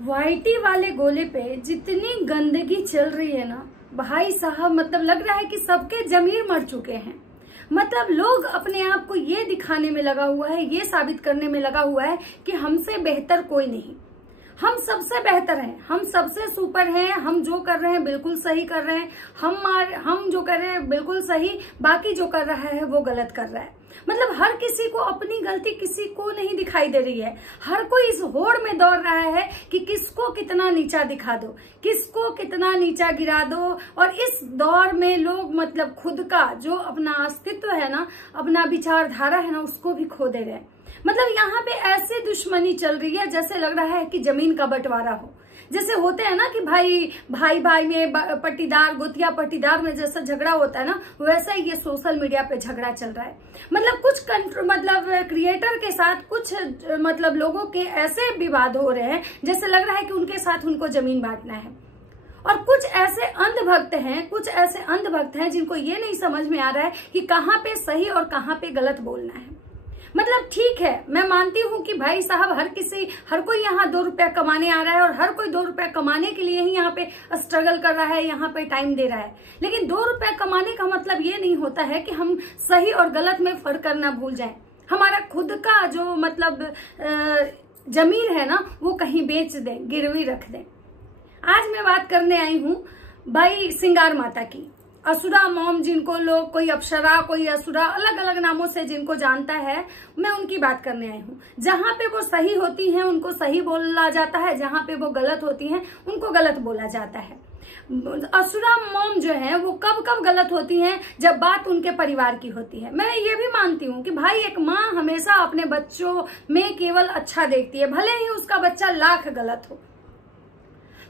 YT वाले गोले पे जितनी गंदगी चल रही है ना भाई साहब, मतलब लग रहा है कि सबके जमीर मर चुके हैं। मतलब लोग अपने आप को ये दिखाने में लगा हुआ है, ये साबित करने में लगा हुआ है कि हमसे बेहतर कोई नहीं, हम सबसे बेहतर हैं, हम सबसे सुपर हैं, हम जो कर रहे हैं बिल्कुल सही कर रहे हैं, हम जो कर रहे हैं बिल्कुल सही, बाकी जो कर रहा है वो गलत कर रहा है। मतलब हर किसी को अपनी गलती किसी को नहीं दिखाई दे रही है। हर कोई इस होड़ में दौड़ रहा है कि किसको कितना नीचा दिखा दो, किसको कितना नीचा गिरा दो। और इस दौर में लोग मतलब खुद का जो अपना अस्तित्व है ना, अपना विचारधारा है ना, उसको भी खो दे रहे हैं। मतलब यहाँ पे ऐसी दुश्मनी चल रही है जैसे लग रहा है कि जमीन का बंटवारा हो। जैसे होते हैं ना कि भाई में पट्टीदार गोतिया पट्टीदार में जैसा झगड़ा होता है ना, वैसा ही ये सोशल मीडिया पे झगड़ा चल रहा है। मतलब कुछ क्रिएटर के साथ कुछ मतलब लोगों के ऐसे विवाद हो रहे हैं जैसे लग रहा है कि उनके साथ उनको जमीन बांटना है। और कुछ ऐसे अंधभक्त हैं जिनको ये नहीं समझ में आ रहा है कि कहाँ पे सही और कहाँ पे गलत बोलना है। मतलब ठीक है, मैं मानती हूँ कि भाई साहब हर कोई यहाँ 2 रुपया कमाने आ रहा है और हर कोई 2 रुपया कमाने के लिए ही यहाँ पे स्ट्रगल कर रहा है, यहाँ पे टाइम दे रहा है। लेकिन 2 रुपया कमाने का मतलब ये नहीं होता है कि हम सही और गलत में फर्क करना भूल जाएं। हमारा खुद का जो मतलब जमीर है ना, वो कहीं बेच दें, गिरवी रख दें। आज मैं बात करने आई हूँ भाई सिंगार माता की, असुरा मॉम, जिनको लोग कोई अप्सरा कोई असुरा अलग अलग नामों से जिनको जानता है, मैं उनकी बात करने आई हूँ। जहां पे वो सही होती हैं उनको सही बोला जाता है, जहां पे वो गलत होती हैं उनको गलत बोला जाता है। असुरा मॉम जो है वो कब गलत होती हैं, जब बात उनके परिवार की होती है। मैं ये भी मानती हूँ कि भाई एक माँ हमेशा अपने बच्चों में केवल अच्छा देखती है, भले ही उसका बच्चा लाख गलत हो।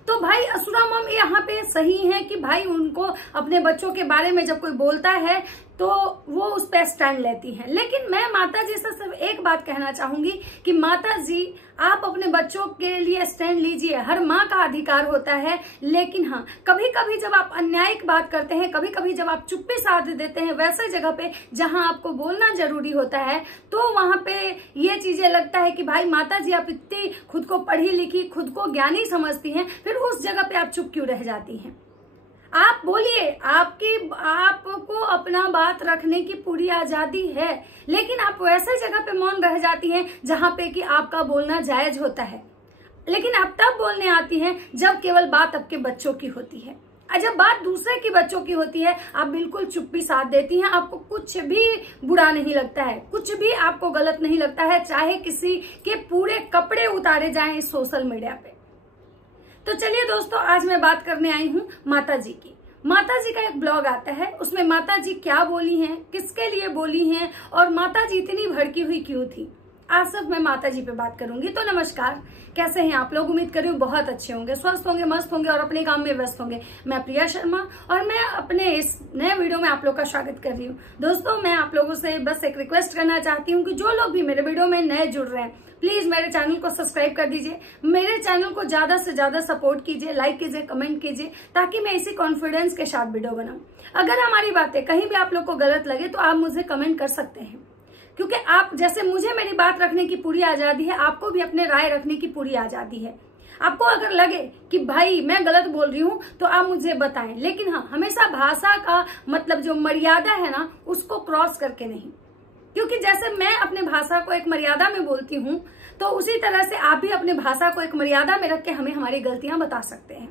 तो भाई असुरा मॉम यहाँ पे सही है कि भाई उनको अपने बच्चों के बारे में जब कोई बोलता है तो वो उस पर स्टैंड लेती हैं। लेकिन मैं माता जी से सिर्फ एक बात कहना चाहूंगी कि माता जी आप अपने बच्चों के लिए स्टैंड लीजिए, हर माँ का अधिकार होता है। लेकिन हाँ, कभी कभी जब आप अन्यायिक बात करते हैं, कभी कभी जब आप चुप्पी साध देते हैं वैसे जगह पे जहां आपको बोलना जरूरी होता है, तो वहां पे ये चीजें लगता है कि भाई माता जी आप इतनी खुद को पढ़ी लिखी, खुद को ज्ञानी समझती हैं, फिर उस जगह पे आप चुप क्यों रह जाती हैं? आप बोलिए, आपको अपना बात रखने की पूरी आजादी है, लेकिन आप वैसे जगह पे मौन रह जाती हैं जहां पे कि आपका बोलना जायज होता है। लेकिन आप तब बोलने आती हैं जब केवल बात आपके बच्चों की होती है, और जब बात दूसरे की बच्चों की होती है आप बिल्कुल चुप्पी साध देती हैं। आपको कुछ भी बुरा नहीं लगता है, कुछ भी आपको गलत नहीं लगता है, चाहे किसी के पूरे कपड़े उतारे जाएं इस सोशल मीडिया पे। तो चलिए दोस्तों, आज मैं बात करने आई हूँ माता जी की। माता जी का एक ब्लॉग आता है, उसमें माता जी क्या बोली हैं, किसके लिए बोली हैं और माता जी इतनी भड़की हुई क्यों थी, आज सब मैं माता जी पे बात करूंगी। तो नमस्कार, कैसे हैं आप लोग? उम्मीद कर रही हूँ बहुत अच्छे होंगे, स्वस्थ होंगे, मस्त होंगे और अपने काम में व्यस्त होंगे। मैं प्रिया शर्मा और मैं अपने इस नए वीडियो में आप लोग का स्वागत कर रही हूँ। दोस्तों, मैं आप लोगों से बस एक रिक्वेस्ट करना चाहती हूँ कि जो लोग भी मेरे वीडियो में नए जुड़ रहे हैं, प्लीज मेरे चैनल को सब्सक्राइब कर दीजिए, मेरे चैनल को ज्यादा से ज्यादा सपोर्ट कीजिए, लाइक कीजिए, कमेंट कीजिए, ताकि मैं इसी कॉन्फिडेंस के साथ वीडियो बनाऊं। अगर हमारी बातें कहीं भी आप लोग को गलत लगे तो आप मुझे कमेंट कर सकते हैं, क्योंकि आप जैसे मुझे मेरी बात रखने की पूरी आजादी है, आपको भी अपने राय रखने की पूरी आजादी है। आपको अगर लगे कि भाई मैं गलत बोल रही हूँ तो आप मुझे बताएं, लेकिन हाँ, हमेशा भाषा का मतलब जो मर्यादा है ना, उसको क्रॉस करके नहीं। क्योंकि जैसे मैं अपने भाषा को एक मर्यादा में बोलती हूँ, तो उसी तरह से आप भी अपने भाषा को एक मर्यादा में रख के हमें हमारी गलतियां बता सकते हैं।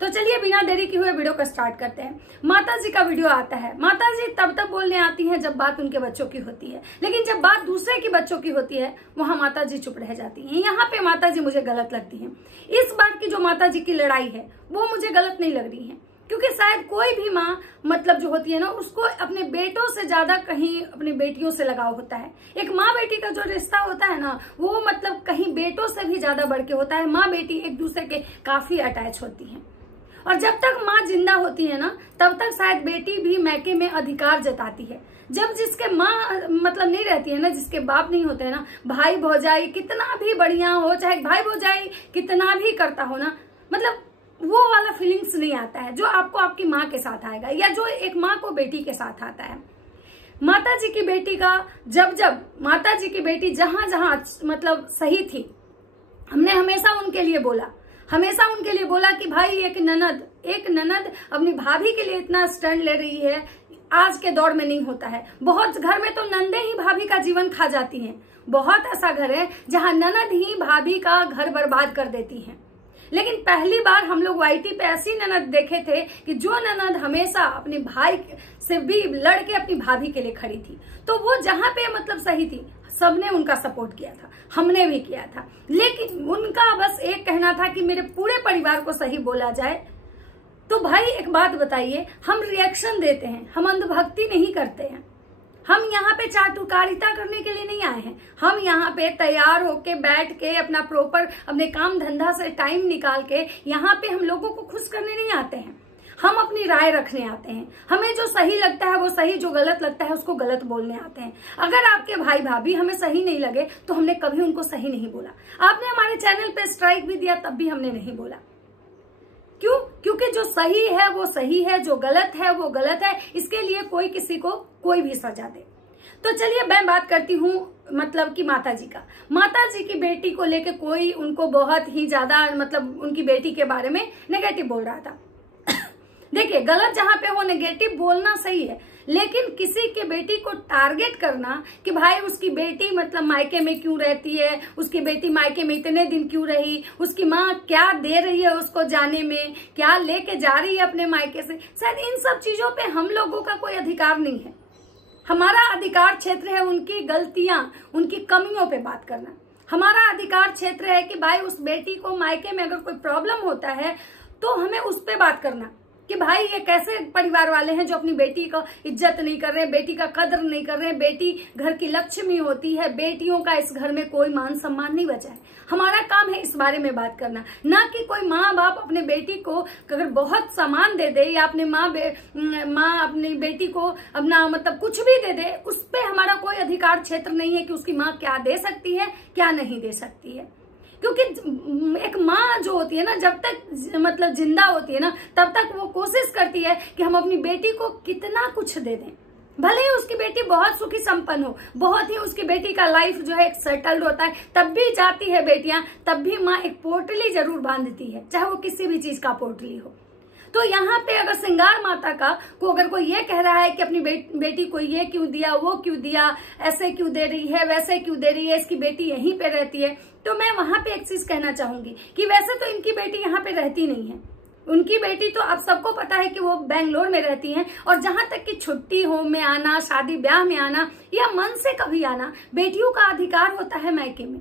तो चलिए बिना देरी किए हुए वीडियो को स्टार्ट करते हैं। माता जी का वीडियो आता है। माता जी तब बोलने आती हैं जब बात उनके बच्चों की होती है, लेकिन जब बात दूसरे के बच्चों की होती है वहां माता जी चुप रह जाती हैं। यहाँ पे माता जी मुझे गलत लगती हैं। इस बात की जो माता जी की लड़ाई है वो मुझे गलत नहीं लग रही है, क्योंकि शायद कोई भी माँ मतलब जो होती है ना, उसको अपने बेटों से ज्यादा कहीं अपनी बेटियों से लगाव होता है। एक माँ बेटी का जो रिश्ता होता है ना, वो मतलब कहीं बेटों से भी ज्यादा बढ़ के होता है। माँ बेटी एक दूसरे के काफी अटैच होती हैं, और जब तक माँ जिंदा होती है ना, तब तक शायद बेटी भी मैके में अधिकार जताती है। जब जिसके माँ मतलब नहीं रहती है ना, जिसके बाप नहीं होते है ना, भाई भौजाई कितना भी बढ़िया हो, चाहे भाई भौजाई कितना भी करता हो ना, मतलब वो वाला फीलिंग्स नहीं आता है जो आपको आपकी माँ के साथ आएगा, या जो एक माँ को बेटी के साथ आता है। माता जी की बेटी का जब माता जी की बेटी जहां जहां मतलब सही थी, हमने हमेशा उनके लिए बोला। हमेशा उनके लिए बोला कि भाई एक ननद अपनी भाभी के लिए इतना स्टैंड ले रही है, आज के दौर में नहीं होता है। बहुत घर में तो नंदे ही भाभी का जीवन खा जाती हैं। बहुत ऐसा घर है जहां ननद ही भाभी का घर बर्बाद कर देती हैं। लेकिन पहली बार हम लोग वाईटी पे ऐसी ननद देखे थे कि जो ननद हमेशा अपने भाई से भी लड़ के अपनी भाभी के लिए खड़ी थी। तो वो जहां पे मतलब सही थी, सबने उनका सपोर्ट किया था, हमने भी किया था। लेकिन उनका बस एक कहना था कि मेरे पूरे परिवार को सही बोला जाए। तो भाई एक बात बताइए, हम रिएक्शन देते हैं, हम अंधभक्ति नहीं करते हैं। हम यहाँ पे चाटुकारिता करने के लिए नहीं आए हैं। हम यहाँ पे तैयार होके बैठ के अपना प्रॉपर अपने काम धंधा से टाइम निकाल के यहाँ पे हम लोगों को खुश करने नहीं आते हैं। हम अपनी राय रखने आते हैं। हमें जो सही लगता है वो सही, जो गलत लगता है उसको गलत बोलने आते हैं। अगर आपके भाई भाभी हमें सही नहीं लगे तो हमने कभी उनको सही नहीं बोला। आपने हमारे चैनल पे स्ट्राइक भी दिया तब भी हमने नहीं बोला। क्यों? क्योंकि जो सही है वो सही है, जो गलत है वो गलत है। इसके लिए कोई किसी को कोई भी सजा दे। तो चलिए मैं बात करती हूँ मतलब कि माता जी का। माता जी की बेटी को लेके कोई उनको बहुत ही ज्यादा मतलब उनकी बेटी के बारे में नेगेटिव बोल रहा था। देखिए, गलत जहां पे हो नेगेटिव बोलना सही है, लेकिन किसी के बेटी को टारगेट करना कि भाई उसकी बेटी मतलब मायके में क्यों रहती है, उसकी बेटी मायके में इतने दिन क्यों रही, उसकी माँ क्या दे रही है उसको जाने में, क्या लेके जा रही है अपने मायके से, शायद इन सब चीजों पे हम लोगों का कोई अधिकार नहीं है। हमारा अधिकार क्षेत्र है उनकी गलतियां, उनकी कमियों पे बात करना। हमारा अधिकार क्षेत्र है कि भाई उस बेटी को मायके में अगर कोई प्रॉब्लम होता है तो हमें उस पे बात करना कि भाई ये कैसे परिवार वाले हैं जो अपनी बेटी का इज्जत नहीं कर रहे, बेटी का कदर नहीं कर रहे। बेटी घर की लक्ष्मी होती है, बेटियों का इस घर में कोई मान सम्मान नहीं बचा है। हमारा काम है इस बारे में बात करना, ना कि कोई माँ बाप अपने बेटी को अगर बहुत सामान दे दे या अपने माँ अपनी बेटी को अपना मतलब कुछ भी दे दे, उस पर हमारा कोई अधिकार क्षेत्र नहीं है कि उसकी माँ क्या दे सकती है क्या नहीं दे सकती है। क्योंकि एक माँ जो होती है ना, जब तक मतलब जिंदा होती है ना, तब तक वो कोशिश करती है कि हम अपनी बेटी को कितना कुछ दे दें। भले ही उसकी बेटी बहुत सुखी संपन्न हो, बहुत ही उसकी बेटी का लाइफ जो है एक सेटल्ड होता है, तब भी जाती है बेटियां, तब भी माँ एक पोटली जरूर बांधती है, चाहे वो किसी भी चीज का पोटली हो। तो यहाँ पे अगर श्रृंगार माता का को अगर कोई ये कह रहा है कि अपनी बेटी को ये क्यों दिया, वो क्यों दिया, ऐसे क्यों दे रही है, वैसे क्यों दे रही है, इसकी बेटी यहीं पे रहती है, तो मैं वहां पे एक चीज कहना चाहूंगी कि वैसे तो इनकी बेटी यहाँ पे रहती नहीं है। उनकी बेटी तो आप सबको पता है कि वो बेंगलोर में रहती हैं। और जहां तक कि छुट्टी हो में आना, शादी ब्याह में आना या मन से कभी आना, बेटियों का अधिकार होता है मायके में।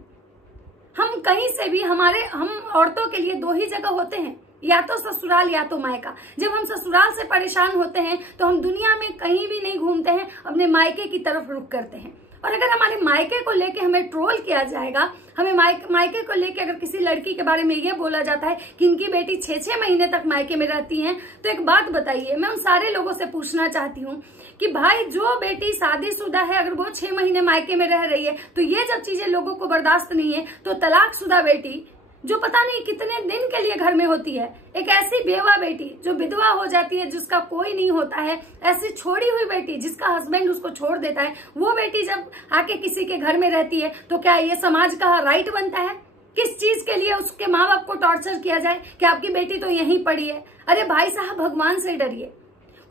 हम कहीं से भी हम औरतों के लिए दो ही जगह होते हैं, या तो ससुराल या तो मायका। जब हम ससुराल से परेशान होते हैं तो हम दुनिया में कहीं भी नहीं घूमते हैं, अपने मायके की तरफ रुख करते हैं। और अगर हमारे मायके को लेके हमें ट्रोल किया जाएगा, हमें मायके को लेके अगर किसी लड़की के बारे में ये बोला जाता है कि इनकी बेटी 6-6 महीने तक मायके में रहती हैं, तो एक बात बताइए, मैं उन सारे लोगों से पूछना चाहती हूँ कि भाई जो बेटी शादीशुदा है अगर वो 6 महीने मायके में रह रही है, तो ये जब चीजें लोगों को बर्दाश्त नहीं है, तो तलाकशुदा बेटी जो पता नहीं कितने दिन के लिए घर में होती है, एक ऐसी बेवा बेटी जो विधवा हो जाती है, जिसका कोई नहीं होता है, ऐसी छोड़ी हुई बेटी जिसका हस्बैंड उसको छोड़ देता है, वो बेटी जब आके किसी के घर में रहती है, तो क्या ये समाज का राइट बनता है? किस चीज के लिए उसके माँ बाप को टॉर्चर किया जाए कि आपकी बेटी तो यहीं पड़ी है? अरे भाई साहब, भगवान से डरिए।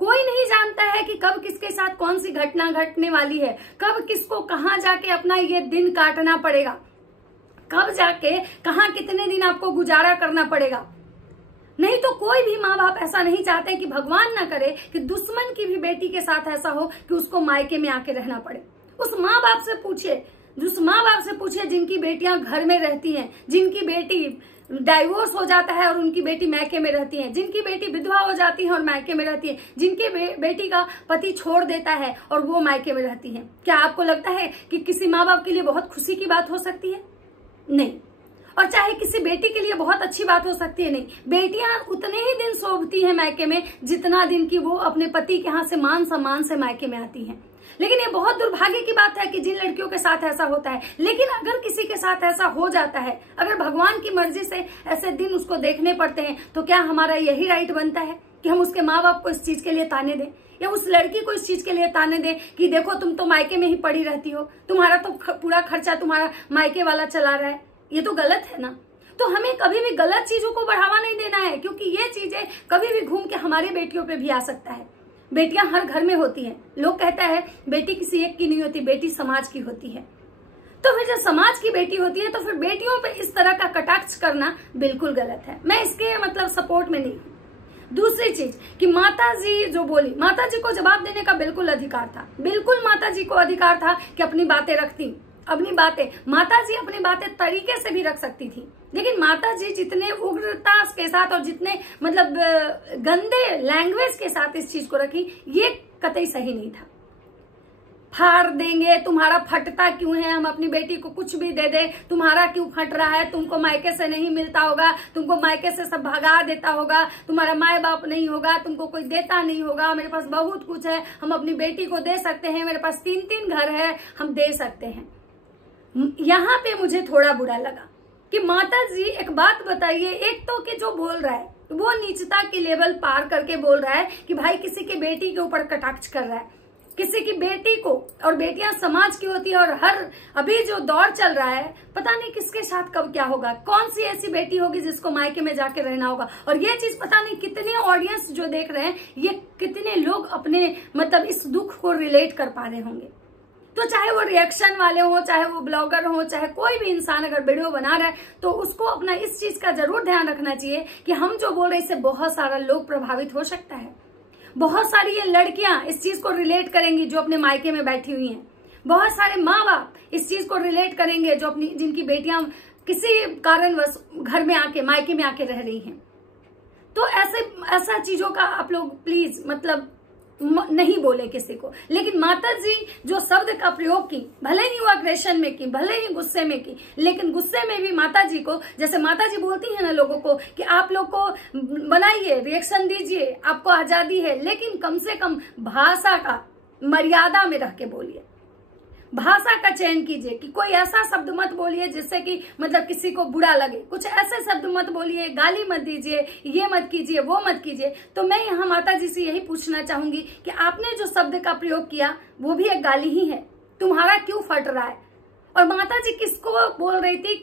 कोई नहीं जानता है कि कब किसके साथ कौन सी घटना घटने वाली है, कब किसको कहाँ जाके अपना ये दिन काटना पड़ेगा, कब जाके कहाँ कितने दिन आपको गुजारा करना पड़ेगा। नहीं तो कोई भी माँ बाप ऐसा नहीं चाहते कि भगवान ना करे कि दुश्मन की भी बेटी के साथ ऐसा हो कि उसको मायके में आके रहना पड़े। उस माँ बाप से पूछिए जिनकी बेटियां घर में रहती हैं, जिनकी बेटी डाइवोर्स हो जाता है और उनकी बेटी मायके में रहती है, जिनकी बेटी विधवा हो जाती है और मायके में रहती है, जिनकी बेटी का पति छोड़ देता है और वो मायके में रहती है। क्या आपको लगता है कि किसी माँ बाप के लिए बहुत खुशी की बात हो सकती है? नहीं। और चाहे किसी बेटी के लिए बहुत अच्छी बात हो सकती है, नहीं। बेटियां उतने ही दिन शोभती हैं मायके में जितना दिन की वो अपने पति के यहाँ से मान सम्मान से मायके में आती हैं। लेकिन ये बहुत दुर्भाग्य की बात है कि जिन लड़कियों के साथ ऐसा होता है। लेकिन अगर किसी के साथ ऐसा हो जाता है, अगर भगवान की मर्जी से ऐसे दिन उसको देखने पड़ते हैं, तो क्या हमारा यही राइट बनता है कि हम उसके माँ बाप को इस चीज के लिए ताने दें, या उस लड़की को इस चीज के लिए ताने दें कि देखो तुम तो मायके में ही पड़ी रहती हो, तुम्हारा तो पूरा खर्चा तुम्हारा मायके वाला चला रहा है? ये तो गलत है ना। तो हमें कभी भी गलत चीजों को बढ़ावा नहीं देना है, क्योंकि ये चीजें कभी भी घूम के हमारी बेटियों पे भी आ सकता है। बेटियां हर घर में होती हैं। लोग कहता है बेटी किसी एक की नहीं होती, बेटी समाज की होती है। तो फिर जब समाज की बेटी होती है तो फिर बेटियों पे इस तरह का कटाक्ष करना बिल्कुल गलत है। मैं इसके मतलब सपोर्ट में नहीं हूँ। दूसरी चीज कि माता जी जो बोली, माता जी को जवाब देने का बिल्कुल अधिकार था। बिल्कुल माता जी को अधिकार था कि अपनी बातें रखती, अपनी बातें माता जी अपनी बातें तरीके से भी रख सकती थी, लेकिन माता जी जितने उग्रता के साथ और जितने मतलब गंदे लैंग्वेज के साथ इस चीज को रखी, ये कतई सही नहीं था। फाड़ देंगे, तुम्हारा फटता क्यों है, हम अपनी बेटी को कुछ भी दे दे, तुम्हारा क्यों फट रहा है, तुमको मायके से नहीं मिलता होगा, तुमको मायके से सब भगा देता होगा, तुम्हारा माए बाप नहीं होगा, तुमको कोई देता नहीं होगा, मेरे पास बहुत कुछ है, हम अपनी बेटी को दे सकते हैं, मेरे पास 3-3 घर है, हम दे सकते हैं। यहाँ पे मुझे थोड़ा बुरा लगा कि माता जी एक बात बताइए, एक तो कि जो बोल रहा है वो नीचता की लेवल पार करके बोल रहा है कि भाई किसी की बेटी के ऊपर कटाक्ष कर रहा है, किसी की बेटी को, और बेटियां समाज की होती है, और हर अभी जो दौर चल रहा है पता नहीं किसके साथ कब क्या होगा, कौन सी ऐसी बेटी होगी जिसको मायके में जाके रहना होगा, और ये चीज पता नहीं कितने ऑडियंस जो देख रहे हैं, ये कितने लोग अपने मतलब इस दुख को रिलेट कर पा रहे होंगे। तो चाहे वो रिएक्शन वाले हो, चाहे वो ब्लॉगर हो, चाहे कोई भी इंसान अगर वीडियो बना रहा है तो उसको अपना इस चीज का जरूर ध्यान रखना चाहिए कि हम जो बोल रहे हैं इससे बहुत सारा लोग प्रभावित हो सकता है। बहुत सारी ये लड़कियां इस चीज को रिलेट करेंगी जो अपने मायके में बैठी हुई हैं। बहुत सारे माँ बाप इस चीज को रिलेट करेंगे जो अपनी जिनकी बेटियां किसी कारणवश घर में आके मायके में आके रह रही हैं। तो ऐसा चीजों का आप लोग प्लीज मतलब नहीं बोले किसी को। लेकिन माता जी जो शब्द का प्रयोग की, भले ही वो अग्रेशन में की, भले ही गुस्से में की, लेकिन गुस्से में भी माता जी को, जैसे माता जी बोलती है ना लोगों को कि आप लोग को बनाइए, रिएक्शन दीजिए, आपको आजादी है, लेकिन कम से कम भाषा का मर्यादा में रह के बोलिए, भाषा का चयन कीजिए कि कोई ऐसा शब्द मत बोलिए जिससे कि मतलब किसी को बुरा लगे, कुछ ऐसे शब्द मत बोलिए, गाली मत दीजिए, ये मत कीजिए, वो मत कीजिए। तो मैं यहाँ माता जी से यही पूछना चाहूंगी कि आपने जो शब्द का प्रयोग किया वो भी एक गाली ही है, तुम्हारा क्यों फट रहा है। और माता जी किसको बोल रही थी,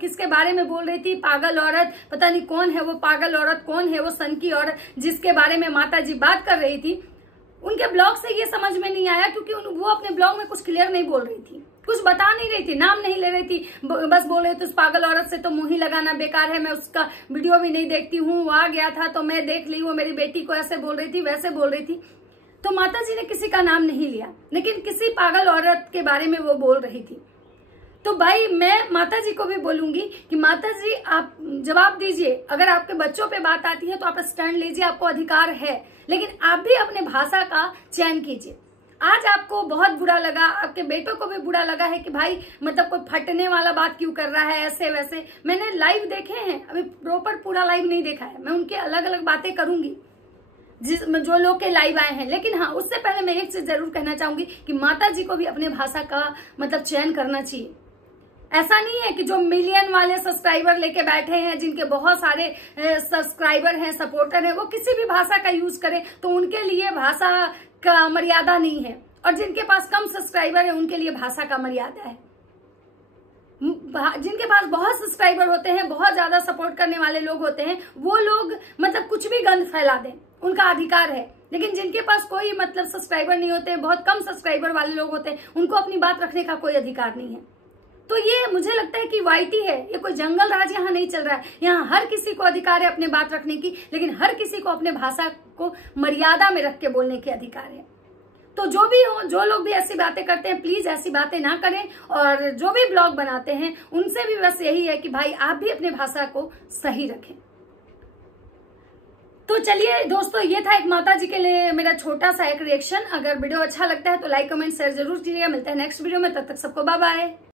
किसके बारे में बोल रही थी, पागल औरत, पता नहीं कौन है वो पागल औरत, कौन है वो सनकी औरत जिसके बारे में माता जी बात कर रही थी। उनके ब्लॉग से ये समझ में नहीं आया क्योंकि वो अपने ब्लॉग में कुछ क्लियर नहीं बोल रही थी, कुछ बता नहीं रही थी, नाम नहीं ले रही थी, बस बोल रही थी उस पागल औरत से तो मुंह ही लगाना बेकार है, मैं उसका वीडियो भी नहीं देखती हूँ, वो आ गया था तो मैं देख ली, वो मेरी बेटी को ऐसे बोल रही थी, वैसे बोल रही थी। तो माता जी ने किसी का नाम नहीं लिया, लेकिन किसी पागल औरत के बारे में वो बोल रही थी। तो भाई मैं माता जी को भी बोलूंगी कि माता जी आप जवाब दीजिए, अगर आपके बच्चों पे बात आती है तो आप स्टैंड लीजिए, आपको अधिकार है, लेकिन आप भी अपने भाषा का चयन कीजिए। आज आपको बहुत बुरा लगा, आपके बेटों को भी बुरा लगा है कि भाई मतलब कोई फटने वाला बात क्यों कर रहा है, ऐसे वैसे। मैंने लाइव देखे हैं, अभी प्रॉपर पूरा लाइव नहीं देखा है, मैं उनके अलग अलग बातें करूंगी जो लोग के लाइव आए हैं। लेकिन हाँ, उससे पहले मैं एक चीज जरूर कहना चाहूंगी कि माता जी को भी अपने भाषा का मतलब चयन करना चाहिए। ऐसा नहीं है कि जो मिलियन वाले सब्सक्राइबर लेके बैठे हैं, जिनके बहुत सारे सब्सक्राइबर हैं, सपोर्टर हैं, वो किसी भी भाषा का यूज करें तो उनके लिए भाषा का मर्यादा नहीं है, और जिनके पास कम सब्सक्राइबर है उनके लिए भाषा का मर्यादा है। जिनके पास बहुत सब्सक्राइबर होते हैं, बहुत ज्यादा सपोर्ट करने वाले लोग होते हैं, वो लोग मतलब कुछ भी गंद फैला दें, उनका अधिकार है। लेकिन जिनके पास कोई मतलब सब्सक्राइबर नहीं होते, बहुत कम सब्सक्राइबर वाले लोग होते हैं, उनको अपनी बात रखने का कोई अधिकार नहीं है। तो ये मुझे लगता है कि वाईटी है, ये कोई जंगल राज यहाँ नहीं चल रहा है। यहाँ हर किसी को अधिकार है अपने बात रखने की, लेकिन हर किसी को अपने भाषा को मर्यादा में रख के बोलने के अधिकार है। तो जो भी हो, जो लोग भी ऐसी बातें करते हैं, प्लीज ऐसी बातें ना करें, और जो भी ब्लॉग बनाते हैं उनसे भी बस यही है कि भाई आप भी अपने भाषा को सही रखें। तो चलिए दोस्तों, ये था एक माता जी के लिए मेरा छोटा सा एक रिएक्शन। अगर वीडियो अच्छा लगता है तो लाइक कमेंट शेयर जरूर कीजिएगा। मिलते हैं नेक्स्ट वीडियो में, तब तक सबको बाय बाय।